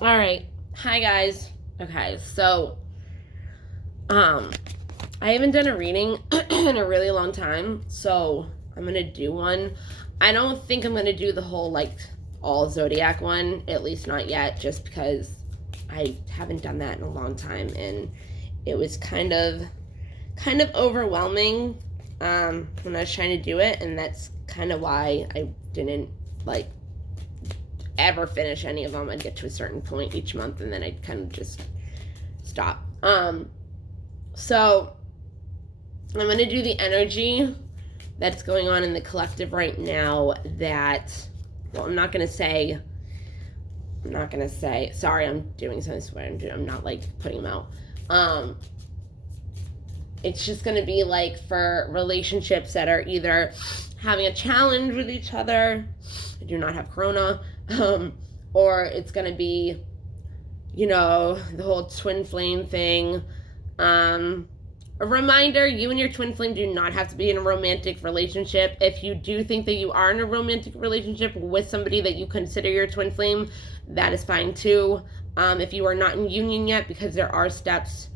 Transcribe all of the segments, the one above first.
All right. Hi guys. Okay, so I haven't done a reading in a really long time, so I'm going to do one. I don't think I'm going to do the whole all zodiac one, at least not yet, just because I haven't done that in a long time and it was kind of overwhelming when I was trying to do it, and that's kind of why I didn't like ever finish any of them. I'd get to a certain point each month and then I'd kind of just stop. So I'm going to do the energy that's going on in the collective right now well, I'm not going to say, sorry, I'm doing something, I'm not putting them out. It's just going to be for relationships that are either having a challenge with each other, I do not have corona, or it's going to be, the whole twin flame thing. A reminder, you and your twin flame do not have to be in a romantic relationship. If you do think that you are in a romantic relationship with somebody that you consider your twin flame, that is fine too. If you are not in union yet, because there are steps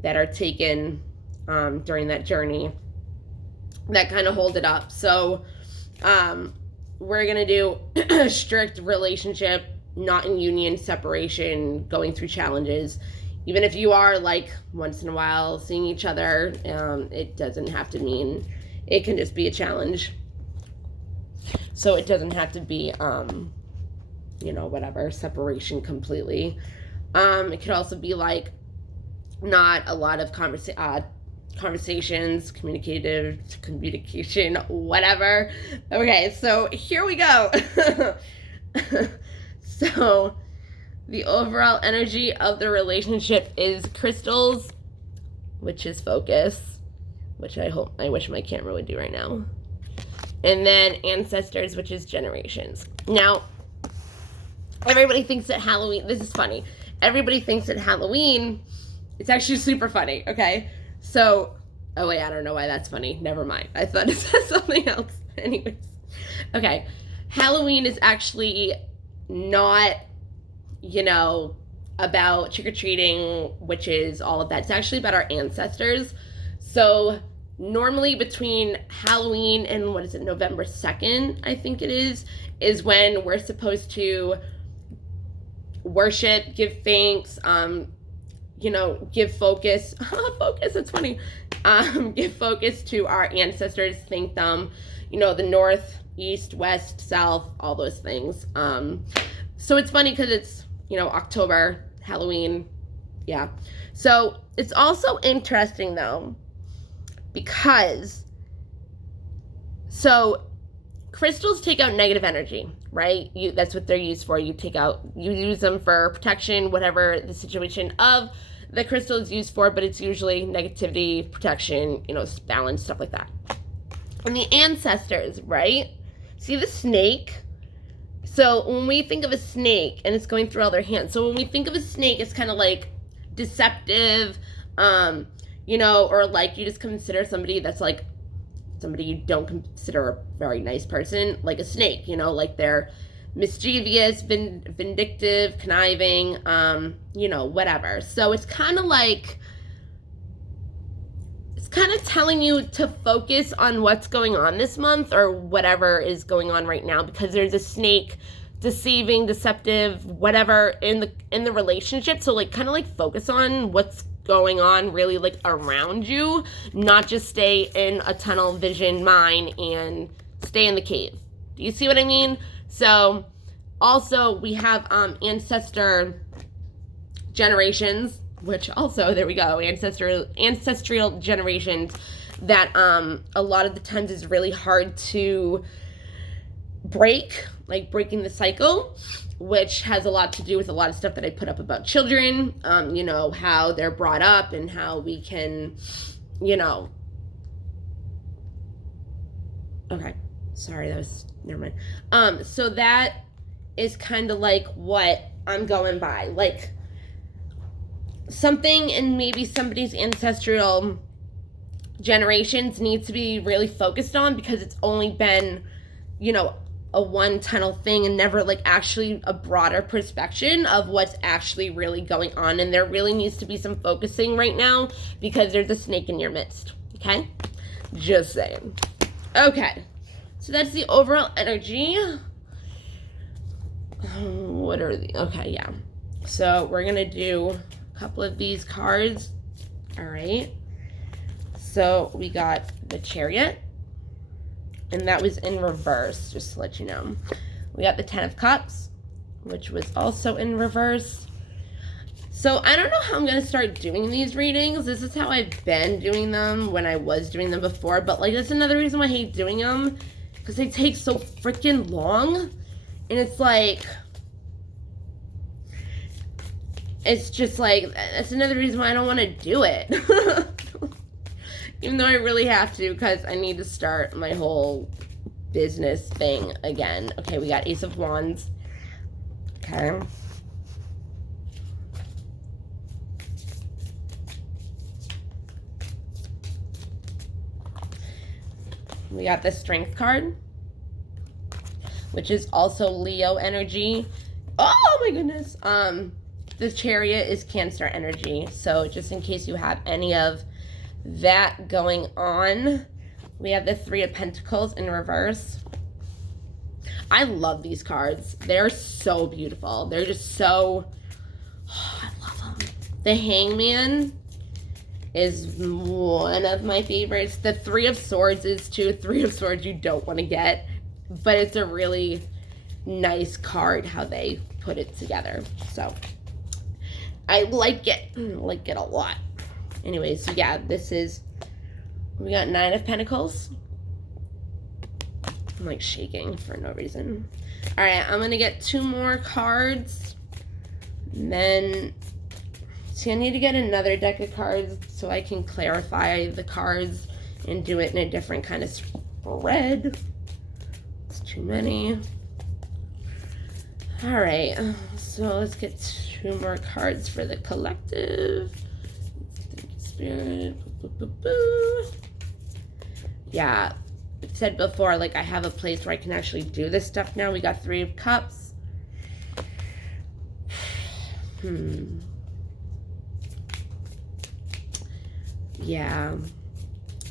that are taken during that journey that kind of hold it up. So we're going to do strict relationship, not in union, separation, going through challenges. Even if you are once in a while seeing each other, it doesn't have to mean, it can just be a challenge. So it doesn't have to be, whatever, separation completely. It could also be not a lot of conversations, communication, whatever. Okay, so here we go. So the overall energy of the relationship is crystals, which is focus, which I wish my camera would do right now. And then ancestors, which is generations. Now, everybody thinks that Halloween, this is funny. Everybody thinks that Halloween, it's actually super funny, okay? So, oh wait, I don't know why that's funny. Never mind. I thought it said something else. Anyways. Okay. Halloween is actually not, about trick-or-treating, witches, all of that. It's actually about our ancestors. So normally between Halloween and November 2nd, I think it is when we're supposed to worship, give thanks, give focus. Focus, it's funny. Give focus to our ancestors, thank them, the north, east, west, south, all those things. So it's funny because it's, October, Halloween. Yeah. So it's also interesting though, because crystals take out negative energy, right? That's what they're used for. You use them for protection, whatever the situation of the crystal is used for, but it's usually negativity, protection, balance, stuff like that. And the ancestors, right? See the snake? So when we think of a snake, and it's going through all their hands, so when we think of a snake, it's kind of deceptive, or you just consider somebody that's somebody you don't consider a very nice person, like a snake, they're mischievous, vindictive, conniving, whatever. So it's kind of telling you to focus on what's going on this month or whatever is going on right now, because there's a snake, deceiving, deceptive, whatever in the relationship. So focus on what's going on really around you, not just stay in a tunnel vision mind and stay in the cave. Do you see what I mean? So also we have ancestor generations, which also, there we go, ancestral generations, that a lot of the times is really hard to breaking the cycle, which has a lot to do with a lot of stuff that I put up about children, how they're brought up and how we can, okay, sorry, never mind. So that is kind of what I'm going by, something in maybe somebody's ancestral generations needs to be really focused on, because it's only been, a one tunnel thing and never like actually a broader perspective of what's actually really going on. And there really needs to be some focusing right now because there's a snake in your midst. Okay? Just saying. Okay. So that's the overall energy. What are the... Okay, yeah. So we're going to do a couple of these cards. All right. So we got the Chariot. And that was in reverse, just to let you know. We got the Ten of Cups, which was also in reverse. So I don't know how I'm going to start doing these readings. This is how I've been doing them when I was doing them before. But, like, that's another reason why I hate doing them. Because they take so freaking long. And it's like... It's just like... That's another reason why I don't want to do it. Even though I really have to, because I need to start my whole business thing again. Okay, we got Ace of Wands. Okay. We got the Strength card, which is also Leo energy. Oh my goodness. The Chariot is Cancer energy. So just in case you have any of that going on, we have the Three of Pentacles in reverse. I love these cards. They're so beautiful. They're just so... Oh, I love them. The Hangman is one of my favorites. The Three of Swords is too. Three of Swords you don't want to get, but it's a really nice card how they put it together. So I like it. I like it a lot. Anyways, so yeah, this is, we got Nine of Pentacles. I'm like shaking for no reason. All right, I'm going to get two more cards. And then, see, I need to get another deck of cards so I can clarify the cards and do it in a different kind of spread. It's too many. All right, so let's get two more cards for the collective. Spirit. Yeah, I said before, like, I have a place where I can actually do this stuff now. We got Three of Cups. Yeah.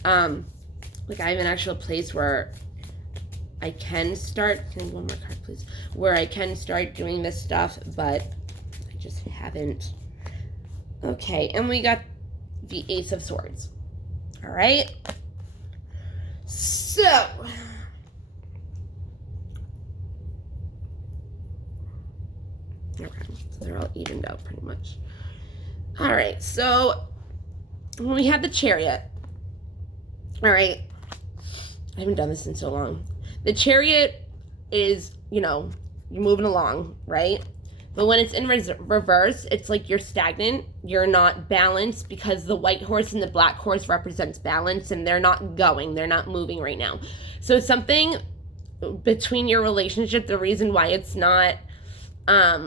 Like, I have an actual place where I can start. Can I have one more card, please? Where I can start doing this stuff, but I just haven't. Okay, and we got the Ace of Swords. All right. So, okay, so they're all evened out pretty much. All right, so when we had the Chariot, all right, I haven't done this in so long. The Chariot is, you know, you're moving along, right? But when it's in reverse, it's like you're stagnant. You're not balanced because the white horse and the black horse represents balance and they're not going. They're not moving right now. So something between your relationship, the reason why it's not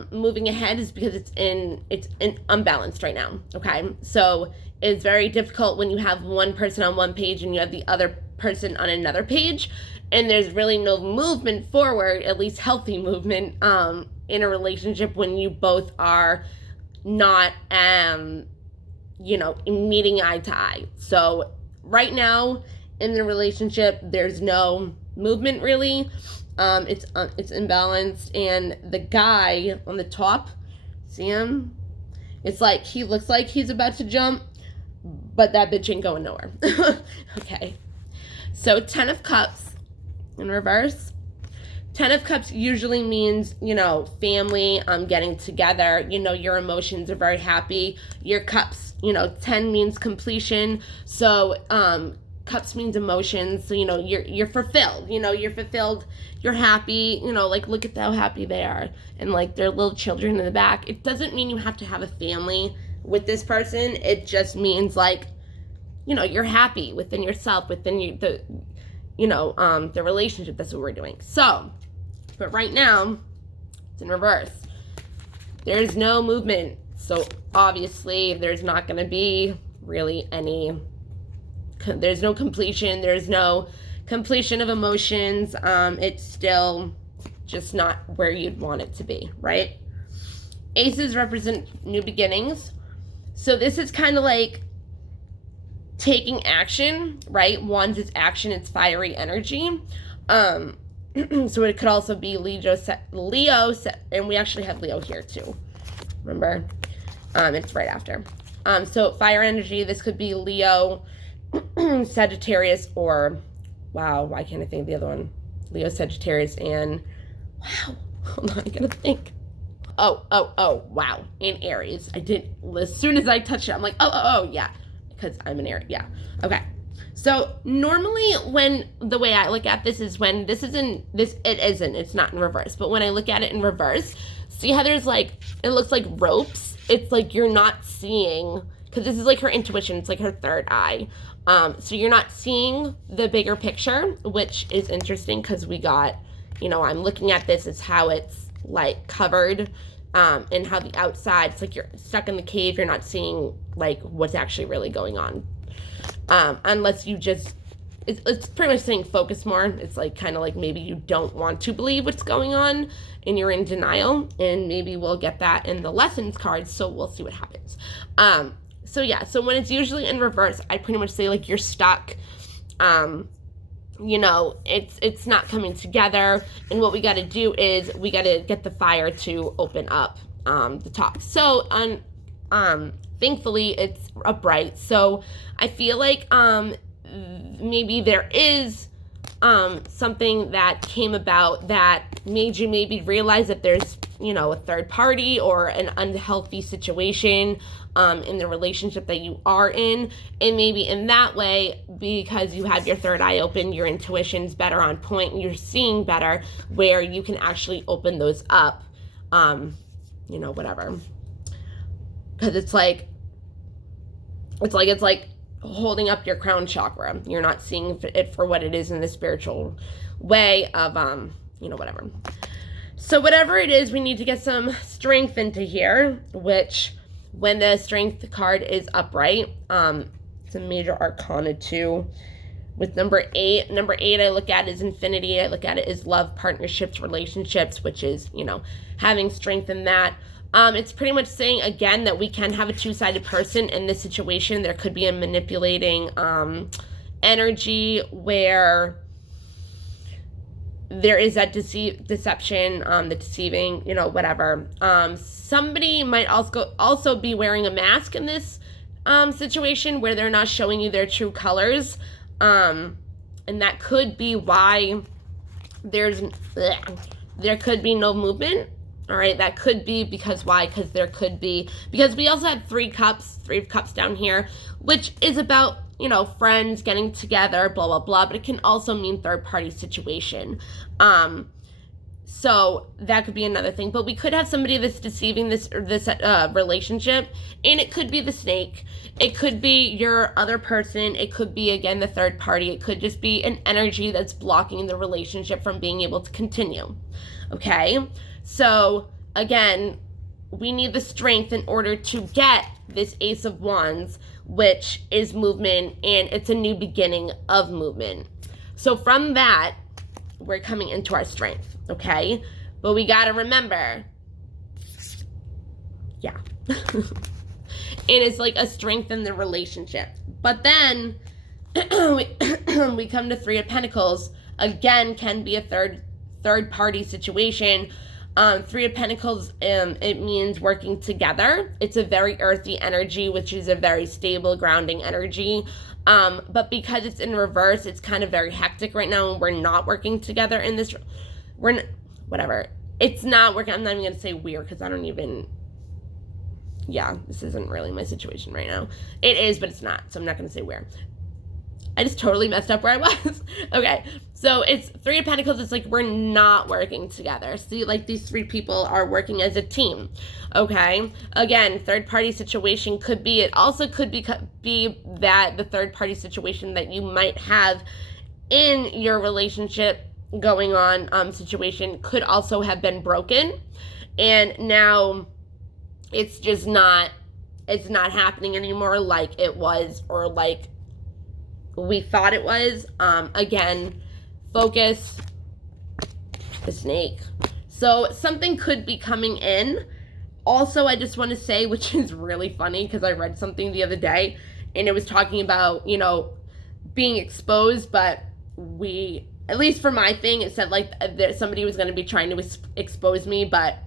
moving ahead is because it's in unbalanced right now, okay? So it's very difficult when you have one person on one page and you have the other person on another page and there's really no movement forward, at least healthy movement, in a relationship when you both are not, you know, meeting eye to eye. So right now in the relationship, there's no movement really. It's imbalanced, and the guy on the top, see him? It's like he looks like he's about to jump, but that bitch ain't going nowhere. Okay. So 10 of Cups in reverse. 10 of Cups usually means, you know, family, getting together, you know, your emotions are very happy. Your cups, you know, 10 means completion. So, Cups means emotions. So, you know, you're fulfilled, you know, you're fulfilled, you're happy, you know, like, look at how happy they are. And like, their little children in the back. It doesn't mean you have to have a family with this person. It just means like, you know, you're happy within yourself, within the relationship. That's what we're doing. So, but right now, it's in reverse. There's no movement. So obviously there's not going to be really there's no completion. There's no completion of emotions. It's still, just not where you'd want it to be, right? Aces represent new beginnings. So this is kind of like taking action, right? Wands is action, it's fiery energy. So it could also be Leo, and we actually have Leo here too. Remember? It's right after. So fire energy, this could be Leo, Sagittarius, or, wow, why can't I think of the other one? Leo, Sagittarius, and, wow, hold on, I gotta think. Oh, wow, and Aries. I did, as soon as I touched it, I'm like, oh, yeah, because I'm an Aries, yeah. Okay, so normally when, the way I look at this is when this isn't, it's not in reverse, but when I look at it in reverse, see how there's like, it looks like ropes? It's like you're not seeing, because this is like her intuition, it's like her third eye. So you're not seeing the bigger picture, which is interesting because we got, I'm looking at this as how it's like covered, and how the outside, it's like you're stuck in the cave, you're not seeing like what's actually really going on. Unless you just, it's pretty much saying focus more. It's like kind of like maybe you don't want to believe what's going on and you're in denial, and maybe we'll get that in the lessons cards, so we'll see what happens. So yeah, so when it's usually in reverse, I pretty much say like you're stuck, it's not coming together, and what we got to do is we got to get the fire to open up the top. So thankfully it's upright, so I feel like maybe there is something that came about that made you maybe realize that there's, a third party or an unhealthy situation in the relationship that you are in. And maybe in that way, because you have your third eye open, your intuition's better on point, and you're seeing better, where you can actually open those up, whatever. Because it's like holding up your crown chakra. You're not seeing it for what it is in the spiritual way of, whatever. So whatever it is, we need to get some strength into here, which when the strength card is upright, it's a major arcana too. With number 8, I look at as infinity. I look at it as love, partnerships, relationships, which is, having strength in that. It's pretty much saying, again, that we can have a two-sided person in this situation. There could be a manipulating energy where there is that deception, the deceiving, whatever. Somebody might also be wearing a mask in this situation where they're not showing you their true colors. And that could be why there could be no movement. All right, that could be because why? Because we also have 3 of cups down here, which is about, friends getting together, blah, blah, blah, but it can also mean third party situation. So that could be another thing, but we could have somebody that's deceiving this relationship, and it could be the snake. It could be your other person. It could be, again, the third party. It could just be an energy that's blocking the relationship from being able to continue. Okay? So, again, we need the strength in order to get this Ace of Wands, which is movement, and it's a new beginning of movement. So from that, we're coming into our strength, okay? But we got to remember, yeah. And it's like a strength in the relationship. But then we come to 3 of Pentacles. Again, can be a third party situation. 3 of Pentacles, it means working together. It's a very earthy energy, which is a very stable, grounding energy. But because it's in reverse, it's kind of very hectic right now, and we're not working together in this. Whatever. It's not working. I'm not even going to say weird, because I don't even. Yeah, this isn't really my situation right now. It is, but it's not. So I'm not going to say where. I just totally messed up where I was. Okay, so it's 3 of Pentacles. It's like we're not working together. See, like these 3 people are working as a team. Okay, again, third party situation could be. It also could be that the third party situation that you might have in your relationship going on situation could also have been broken, and now it's just not. It's not happening anymore like it was, or like we thought it was. Again, focus. the snake. So something could be coming in. Also, I just want to say, which is really funny because I read something the other day and it was talking about, you know, being exposed, but at least for my thing, it said like that somebody was going to be trying to expose me, but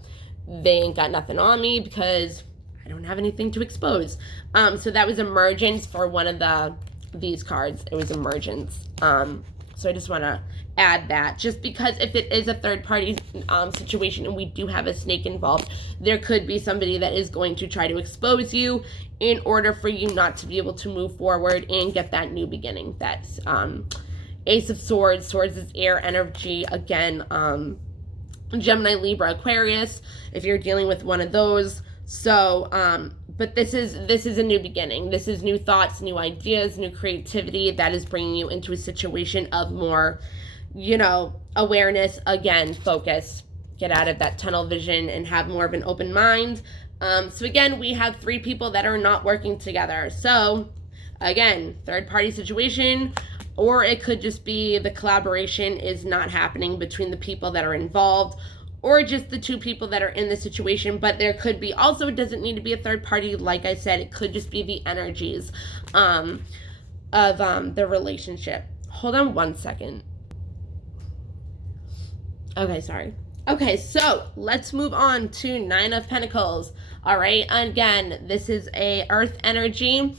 they ain't got nothing on me because I don't have anything to expose. So that was emergence for one of these cards. It was emergence. So I just want to add that, just because if it is a third party situation and we do have a snake involved, there could be somebody that is going to try to expose you in order for you not to be able to move forward and get that new beginning. That's Ace of Swords. Swords is air energy. Again, Gemini, Libra, Aquarius, if you're dealing with one of those. So, but this is a new beginning. This is new thoughts, new ideas, new creativity that is bringing you into a situation of more, you know, awareness, again, focus, get out of that tunnel vision and have more of an open mind. So again, we have 3 people that are not working together. So again, third party situation, or it could just be the collaboration is not happening between the people that are involved, or just the 2 people that are in the situation. But there could be also, it doesn't need to be a third party. Like I said, it could just be the energies of the relationship. Hold on one second. Okay, sorry. Okay, so let's move on to 9 of Pentacles. All right, again, this is a earth energy,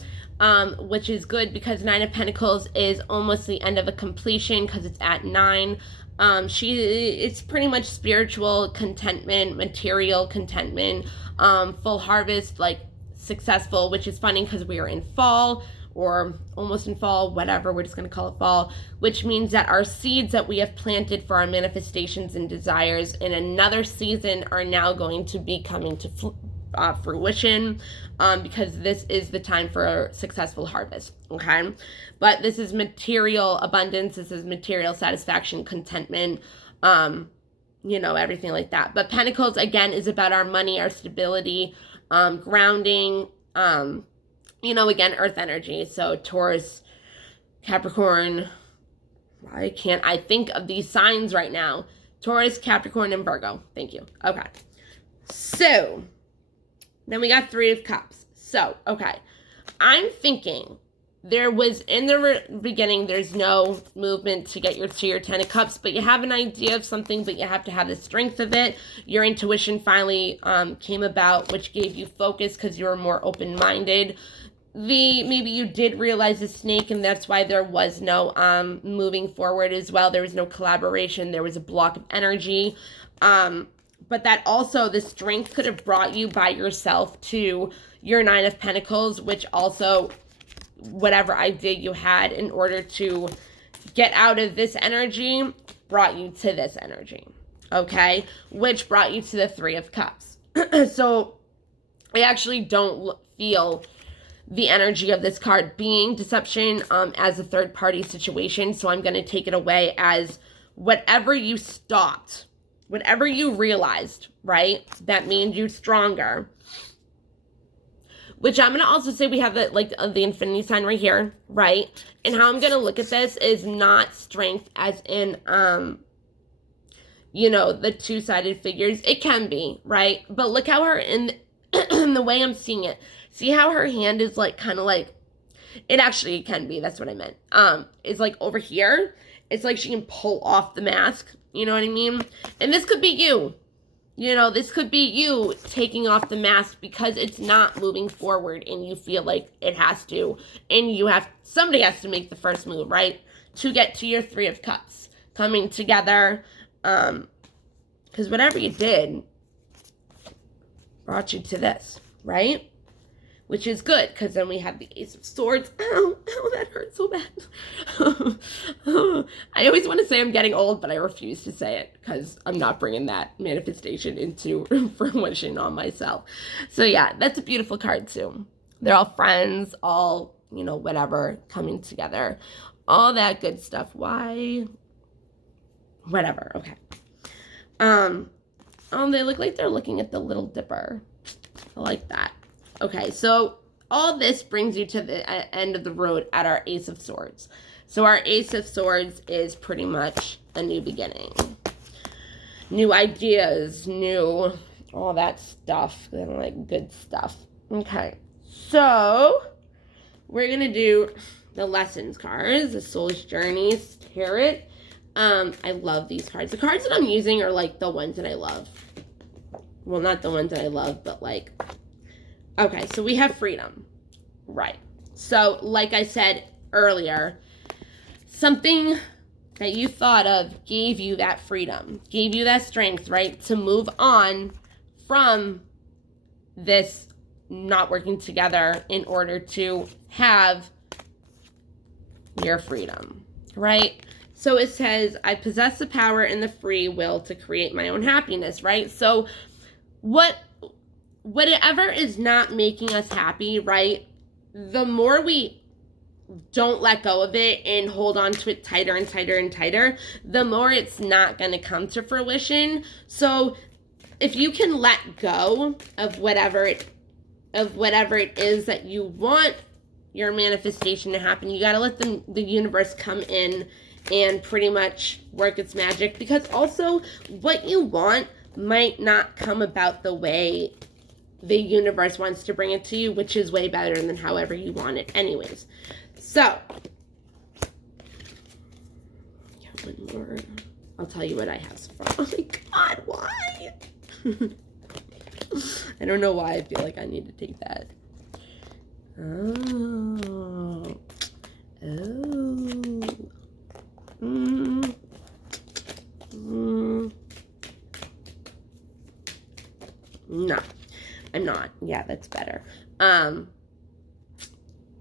which is good because 9 of Pentacles is almost the end of a completion because it's at 9. It's pretty much spiritual contentment, material contentment, full harvest, like successful, which is funny because we are in fall or almost in fall, whatever, we're just going to call it fall, which means that our seeds that we have planted for our manifestations and desires in another season are now going to be coming to fruition, because this is the time for a successful harvest, okay? But this is material abundance, this is material satisfaction, contentment, you know, everything like that. But Pentacles, again, is about our money, our stability, grounding, you know, again, earth energy. So Taurus, Capricorn, why can't I think of these signs right now? Taurus, Capricorn, and Virgo. Thank you. Okay. So then we got 3 of Cups. So, okay. I'm thinking there was, in the beginning, there's no movement to get to your 10 of Cups, but you have an idea of something, but you have to have the strength of it. Your intuition finally came about, which gave you focus because you were more open-minded. Maybe you did realize the snake, and that's why there was no moving forward as well. There was no collaboration. There was a block of energy. But that also, the strength could have brought you by yourself to your 9 of Pentacles, which also, whatever idea you had in order to get out of this energy, brought you to this energy, okay? Which brought you to the 3 of Cups. So I actually don't feel the energy of this card being deception as a third party situation. So I'm going to take it away as whatever you stopped, whatever you realized, right? That made you stronger. Which I'm going to also say we have the infinity sign right here, right? And how I'm going to look at this is not strength as in, you know, the 2-sided figures. It can be, right? But look how her, in the way I'm seeing it, see how her hand is like kind of like, it actually can be, that's what I meant. It's like over here. It's like she can pull off the mask. You know what I mean? And this could be you. You know, this could be you taking off the mask because it's not moving forward and you feel like it has to. And somebody has to make the first move, right? To get to your 3 of Cups. Coming together. Because whatever you did brought you to this, right? Which is good, because then we have the Ace of Swords. Ow, that hurts so bad. I always want to say I'm getting old, but I refuse to say it, because I'm not bringing that manifestation into fruition on myself. So yeah, that's a beautiful card too. They're all friends, all, you know, whatever, coming together. All that good stuff. Why? Whatever, okay. Oh, they look like they're looking at the Little Dipper. I like that. Okay, so all this brings you to the end of the road at our Ace of Swords. So our Ace of Swords is pretty much a new beginning. new ideas, new, all that stuff, like good stuff. Okay, so we're going to do the lessons cards, the Soul's Journeys Tarot. I love these cards. The cards that I'm using are like the ones that I love. Well, not the ones that I love, but like, okay, so we have freedom, right? So like I said earlier, something that you thought of gave you that freedom, gave you that strength, right? To move on from this not working together in order to have your freedom, right? So it says, I possess the power and the free will to create my own happiness, right? So whatever is not making us happy, right? The more we don't let go of it and hold on to it tighter and tighter and tighter, the more it's not going to come to fruition. So if you can let go of whatever it is that you want your manifestation to happen, you got to let the universe come in and pretty much work its magic, because also what you want might not come about the way the universe wants to bring it to you, which is way better than however you want it anyways. So, one more. I'll tell you what I have so far. Oh my God, why? I don't know why I feel like I need to take that. Oh. No, I'm not. Yeah, that's better.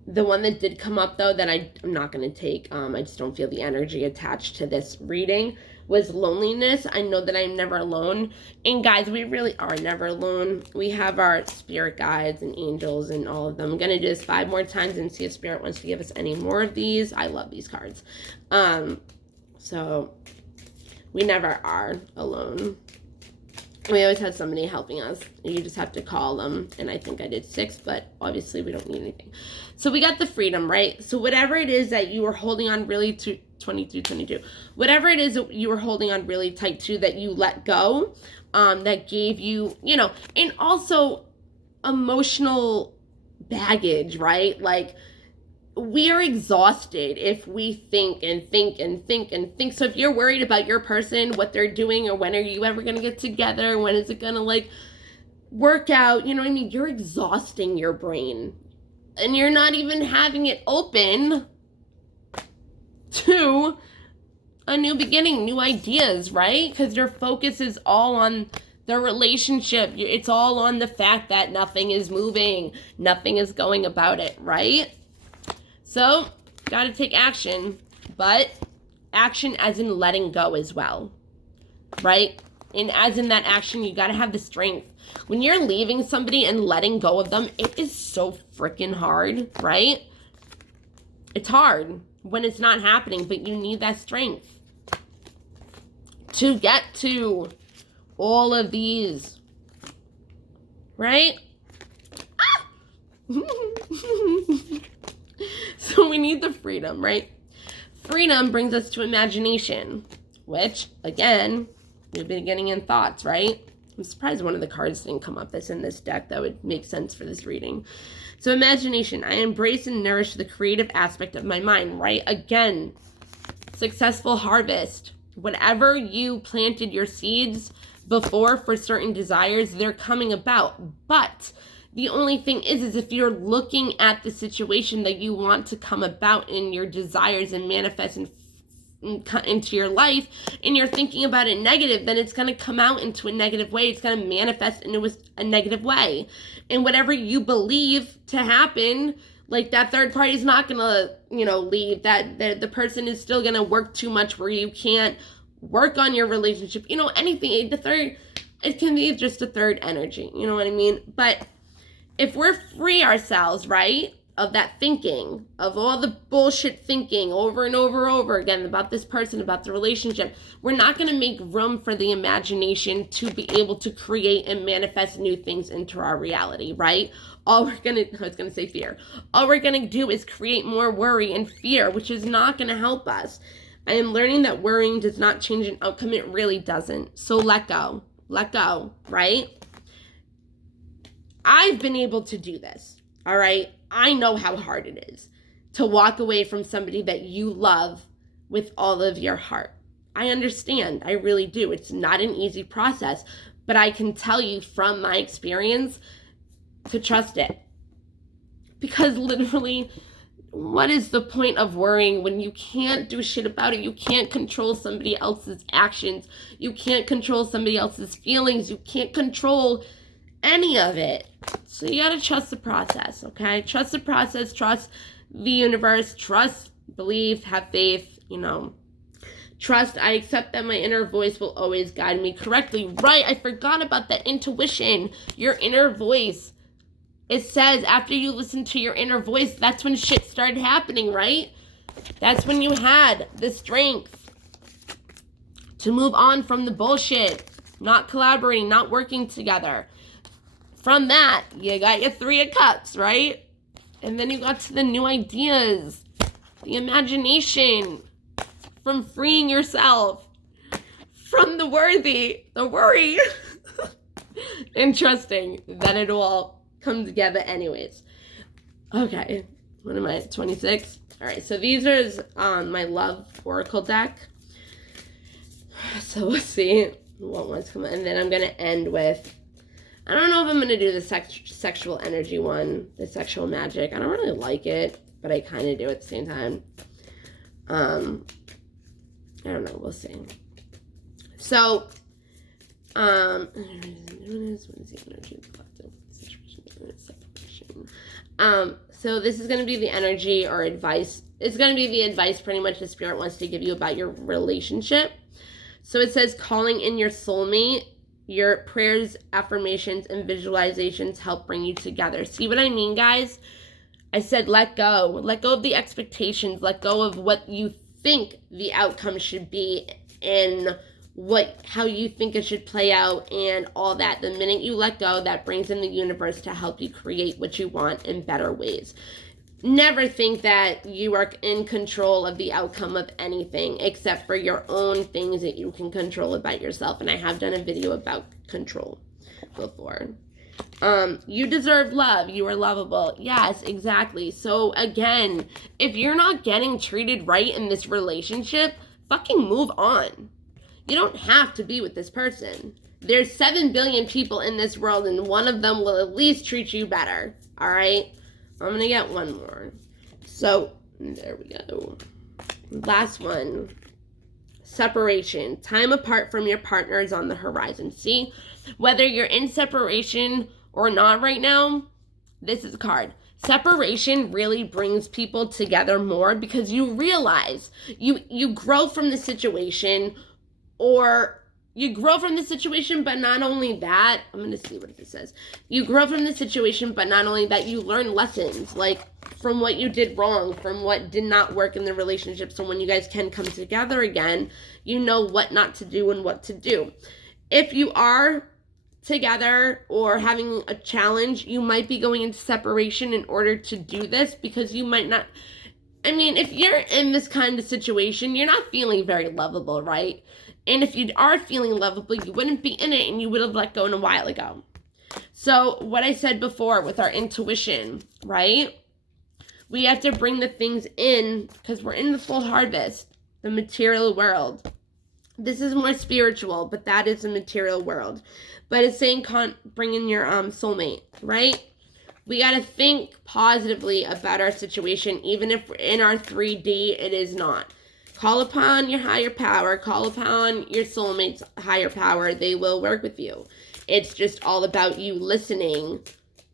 The one that did come up, though, that I'm not going to take, I just don't feel the energy attached to this reading, was loneliness. I know that I'm never alone. And guys, we really are never alone. We have our spirit guides and angels and all of them. I'm going to do this 5 more times and see if spirit wants to give us any more of these. I love these cards. So we never are alone. We always have somebody helping us. You just have to call them. And I think I did 6, but obviously we don't need anything. So we got the freedom, right? So whatever it is that you were holding on really to, 22, whatever it is that you were holding on really tight to that you let go, that gave you, and also emotional baggage, right? Like, we are exhausted if we think and think and think and think. So if you're worried about your person, what they're doing, or when are you ever going to get together, when is it going to work out, you know what I mean? You're exhausting your brain, and you're not even having it open to a new beginning, new ideas, right? Because your focus is all on the relationship. It's all on the fact that nothing is moving, nothing is going about it, right? So, got to take action, but action as in letting go as well, right? And as in that action, you got to have the strength. When you're leaving somebody and letting go of them, it is so freaking hard, right? It's hard when it's not happening, but you need that strength to get to all of these, right? Ah! So we need the freedom, right? Freedom brings us to imagination, which, again, we've been getting in thoughts, right? I'm surprised one of the cards didn't come up that's in this deck. That would make sense for this reading. So imagination, I embrace and nourish the creative aspect of my mind, right? Again, successful harvest. Whatever you planted your seeds before for certain desires, they're coming about. But the only thing is if you're looking at the situation that you want to come about in your desires and manifest into your life, and you're thinking about it negative, then it's going to come out into a negative way. It's going to manifest into a negative way. And whatever you believe to happen, like that third party is not going to, leave. That the person is still going to work too much where you can't work on your relationship. Anything. It can be just a third energy. You know what I mean? But if we're free ourselves, right, of that thinking, of all the bullshit thinking over and over again about this person, about the relationship, we're not going to make room for the imagination to be able to create and manifest new things into our reality, right? I was going to say fear. All we're going to do is create more worry and fear, which is not going to help us. I am learning that worrying does not change an outcome. It really doesn't. So let go. Let go, right? I've been able to do this, all right? I know how hard it is to walk away from somebody that you love with all of your heart. I understand. I really do. It's not an easy process, but I can tell you from my experience to trust it. Because literally, what is the point of worrying when you can't do shit about it? You can't control somebody else's actions. You can't control somebody else's feelings. You can't control any of it. So you gotta trust the process, okay? Trust the process, trust the universe, trust, believe, have faith, Trust, I accept that my inner voice will always guide me correctly. Right, I forgot about that intuition, your inner voice. It says after you listen to your inner voice, that's when shit started happening, right? That's when you had the strength to move on from the bullshit, not collaborating, not working together. From that, you got your 3 of Cups, right? And then you got to the new ideas, the imagination, from freeing yourself from the worry, and trusting that it will all come together anyways. Okay, what am I at, 26? All right, so these are my love oracle deck. So let's see what one's coming. And then I'm going to end with, I don't know if I'm going to do the sexual energy one, the sexual magic. I don't really like it, but I kind of do at the same time. I don't know, we'll see. So, so this is going to be the energy or advice. It's going to be the advice pretty much the spirit wants to give you about your relationship. So it says calling in your soulmate. Your prayers, affirmations, and visualizations help bring you together. See what I mean, guys? I said let go. Let go of the expectations. Let go of what you think the outcome should be and how you think it should play out and all that. The minute you let go, that brings in the universe to help you create what you want in better ways. Never think that you are in control of the outcome of anything except for your own things that you can control about yourself. And I have done a video about control before. You deserve love. You are lovable. Yes, exactly. So again, if you're not getting treated right in this relationship, fucking move on. You don't have to be with this person. There's 7 billion people in this world and one of them will at least treat you better. All right? I'm going to get one more. So, there we go. Last one. Separation. Time apart from your partner is on the horizon. See? Whether you're in separation or not right now, this is a card. Separation really brings people together more because you realize you grow from the situation, or you grow from the situation, but not only that, I'm going to see what this says. You grow from the situation, but not only that, you learn lessons, like from what you did wrong, from what did not work in the relationship. So when you guys can come together again, you know what not to do and what to do. If you are together or having a challenge, you might be going into separation in order to do this because you might not. I mean, if you're in this kind of situation, you're not feeling very lovable, right? And if you are feeling lovable, you wouldn't be in it and you would have let go a while ago. So what I said before with our intuition, right? We have to bring the things in because we're in the full harvest, the material world. This is more spiritual, but that is the material world. But it's saying bring in your soulmate, right? We got to think positively about our situation, even if in our 3D it is not. Call upon your higher power. Call upon your soulmate's higher power. They will work with you. It's just all about you listening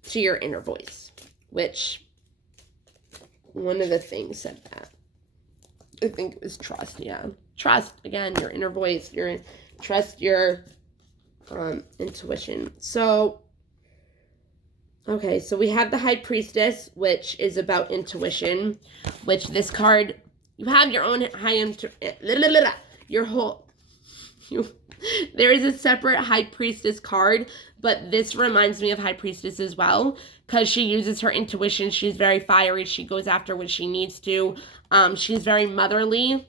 to your inner voice, which one of the things said that. I think it was trust, yeah. Trust, again, your inner voice. Trust your intuition. So, okay, so we have the High Priestess, which is about intuition, which this card... You have your own there is a separate High Priestess card, but this reminds me of High Priestess as well, because she uses her intuition. She's very fiery. She goes after what she needs to. She's very motherly.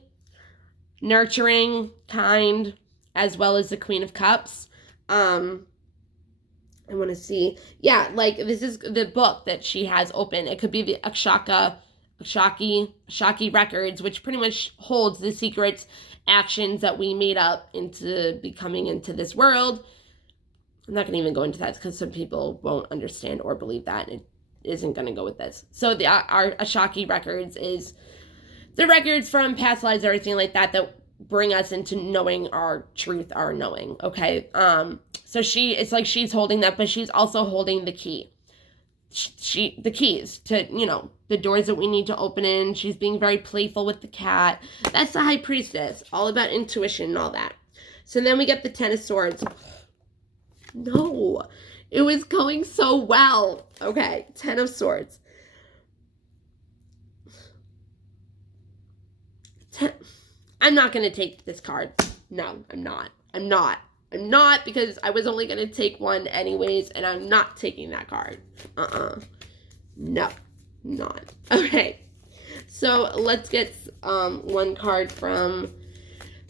nurturing, kind, as well as the Queen of Cups. I want to see. Yeah, like this is the book that she has open. It could be the Akshaki records, which pretty much holds the secrets, actions that we made up into becoming into this world. I'm not going to even go into that because some people won't understand or believe that. It isn't going to go with this. So our Akshaki records is the records from past lives, everything like that bring us into knowing our truth, our knowing. Okay. So it's like she's holding that, but she's also holding the key. The keys to, the doors that we need to open in. She's being very playful with the cat. That's the High Priestess, all about intuition and all that. So then we get the Ten of Swords. No, it was going so well. Okay, Ten of Swords. I'm not going to take this card. No, I'm not because I was only going to take one anyways, and I'm not taking that card. No, not. Okay, so let's get one card from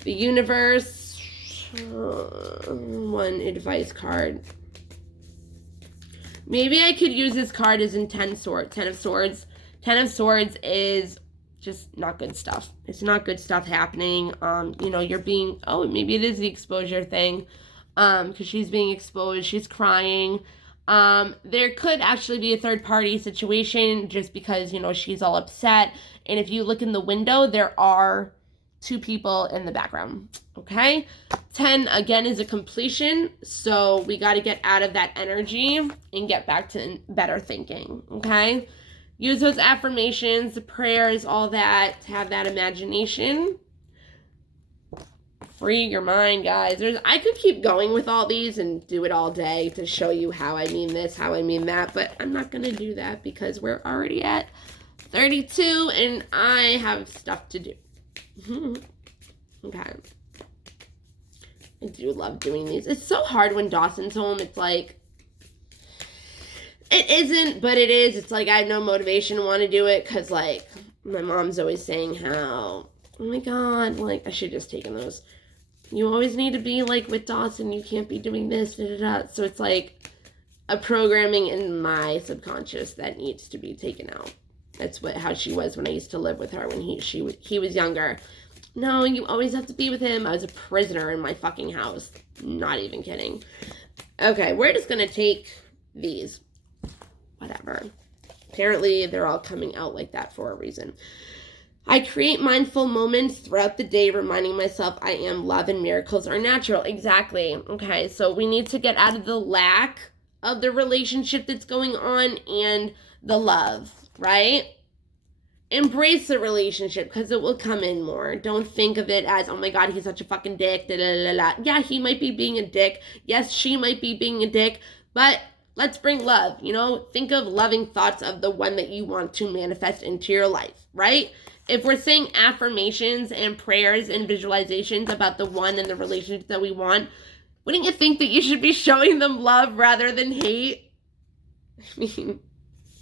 the universe. One advice card. Maybe I could use this card as in Ten of Swords. Ten of Swords is just not good stuff. It's not good stuff happening. You're being, maybe it is the exposure thing. Because she's being exposed, she's crying. There could actually be a third party situation just because, she's all upset. And if you look in the window, there are 2 people in the background. Okay? 10, again, is a completion. So we got to get out of that energy and get back to better thinking. Okay? Use those affirmations, the prayers, all that, to have that imagination. Free your mind, guys. I could keep going with all these and do it all day to show you how I mean this, how I mean that, but I'm not going to do that because we're already at 32 and I have stuff to do. Okay. I do love doing these. It's so hard when Dawson's home. It's like, it isn't, but it is. It's like I have no motivation to want to do it because, like, my mom's always saying how, oh my God, like, I should have just taken those. You always need to be, like, with Dawson. You can't be doing this, da, da, da. So it's like a programming in my subconscious that needs to be taken out. That's how she was when I used to live with her when he was younger. No, you always have to be with him. I was a prisoner in my fucking house. Not even kidding. Okay, we're just going to take these. Whatever. Apparently, they're all coming out like that for a reason. I create mindful moments throughout the day, reminding myself I am love and miracles are natural. Exactly. Okay, so we need to get out of the lack of the relationship that's going on and the love, right? Embrace the relationship because it will come in more. Don't think of it as, oh my God, he's such a fucking dick. Da, da, da, da. Yeah, he might be being a dick. Yes, she might be being a dick, but let's bring love, think of loving thoughts of the one that you want to manifest into your life, right? If we're saying affirmations and prayers and visualizations about the one and the relationship that we want, wouldn't you think that you should be showing them love rather than hate? I mean,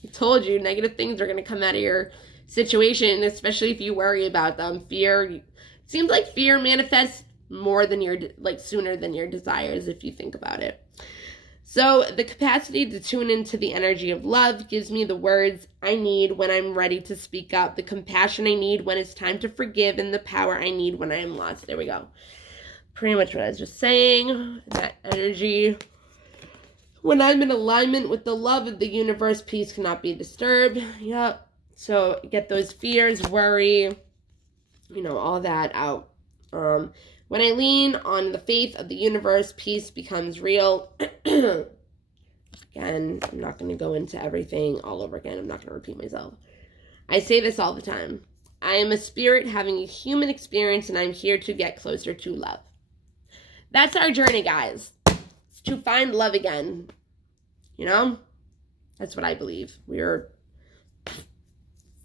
I told you, negative things are going to come out of your situation, especially if you worry about them. Fear, seems like fear manifests more than sooner than your desires if you think about it. So the capacity to tune into the energy of love gives me the words I need when I'm ready to speak up, the compassion I need when it's time to forgive, and the power I need when I am lost. There we go. Pretty much what I was just saying. That energy. When I'm in alignment with the love of the universe, peace cannot be disturbed. Yep. So get those fears, worry, all that out. When I lean on the faith of the universe, peace becomes real. Again, I'm not going to go into everything all over again. I'm not going to repeat myself. I say this all the time. I am a spirit having a human experience, and I'm here to get closer to love. That's our journey, guys. It's to find love again. That's what I believe. We're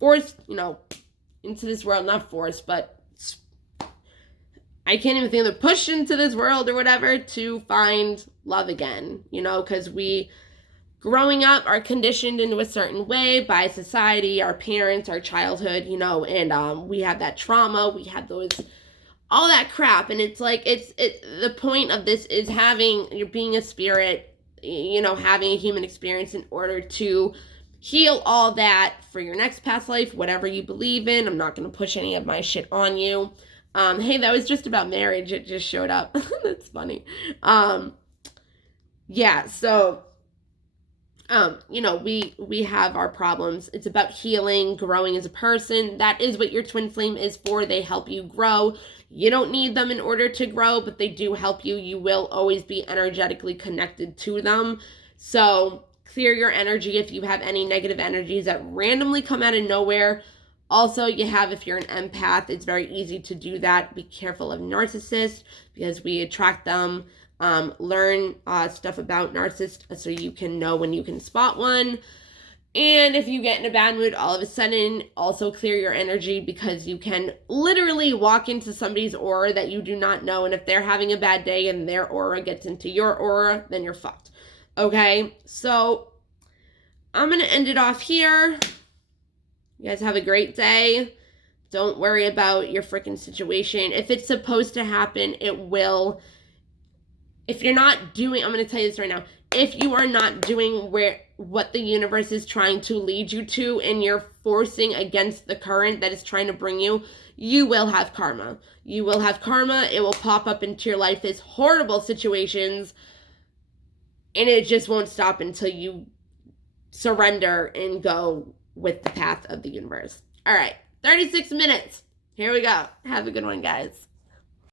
forced, into this world. Not forced, but I can't even think of the push into this world or whatever to find love again, because we, growing up, are conditioned into a certain way by society, our parents, our childhood, and we have that trauma. We have those all that crap. And it's like, the point of this is you're being a spirit, having a human experience in order to heal all that for your next past life, whatever you believe in. I'm not going to push any of my shit on you. Hey, that was just about marriage. It just showed up. That's funny. Yeah, so we have our problems. It's about healing, growing as a person. That is what your twin flame is for. They help you grow. You don't need them in order to grow, but they do help you. You will always be energetically connected to them. So clear your energy if you have any negative energies that randomly come out of nowhere. Also, if you're an empath, it's very easy to do that. Be careful of narcissists because we attract them. Learn stuff about narcissists so you can know when you can spot one. And if you get in a bad mood, all of a sudden, also clear your energy because you can literally walk into somebody's aura that you do not know. And if they're having a bad day and their aura gets into your aura, then you're fucked. Okay, so I'm going to end it off here. You guys have a great day. Don't worry about your freaking situation. If it's supposed to happen, it will. If you're not doing, I'm going to tell you this right now. If you are not doing what the universe is trying to lead you to and you're forcing against the current that is trying to bring you, you will have karma. You will have karma. It will pop up into your life as horrible situations. And it just won't stop until you surrender and go with the path of the universe. All right, 36 minutes. Here we go. Have a good one, guys.